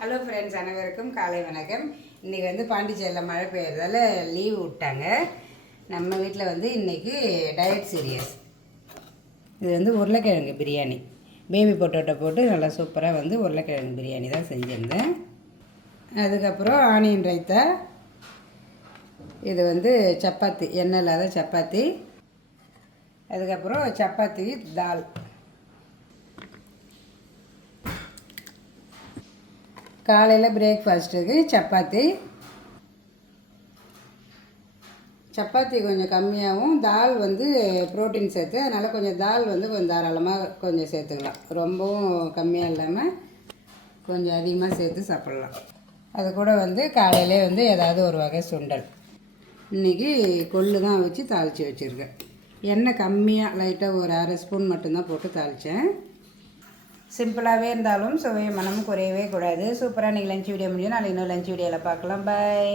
Hello friends, அனைவருக்கும் காலை வணக்கம். இன்றைக்கி வந்து பாண்டிச்சேரியில் மழை பெய்யறதால லீவ் விட்டாங்க. நம்ம வீட்டில் வந்து இன்றைக்கி டயட் சீரியஸ். இது வந்து உருளைக்கிழங்கு பிரியாணி, பேபி பொட்டோட்டோ போட்டு நல்லா சூப்பராக வந்து உருளைக்கிழங்கு பிரியாணி தான் செஞ்சுருந்தேன். அதுக்கப்புறம் ஆனியன் ரைத்தா, இது வந்து சப்பாத்தி, எண்ணெய் இல்லாத சப்பாத்தி. அதுக்கப்புறம் சப்பாத்தி தால். காலையில் பிரேக்ஃபாஸ்ட்டுக்கு சப்பாத்தி கொஞ்சம் கம்மியாகவும், தால் வந்து ப்ரோட்டீன் சேர்த்து, அதனால் கொஞ்சம் தால் வந்து கொஞ்சம் தாராளமாக கொஞ்சம் சேர்த்துக்கலாம். ரொம்பவும் கம்மியாக இல்லாமல் கொஞ்சம் அதிகமாக சேர்த்து சாப்பிட்லாம். அது கூட வந்து காலையிலே வந்து ஏதாவது ஒரு வகை சுண்டல். இன்றைக்கி கொள்ளு தான் வச்சு தாளித்து வச்சுருக்கேன். எண்ணெய் கம்மியாக லைட்டாக ஒரு அரை ஸ்பூன் மட்டும்தான் போட்டு தாளித்தேன். சிம்பிளாகவே இருந்தாலும் சுவை மனமும் குறையவே கூடாது. சூப்பராக இன்றைக்கி லஞ்ச் வீடியோ முடியும். நாளைக்கு இன்னும் லஞ்ச் வீடியோவில் பார்க்கலாம். பாய்.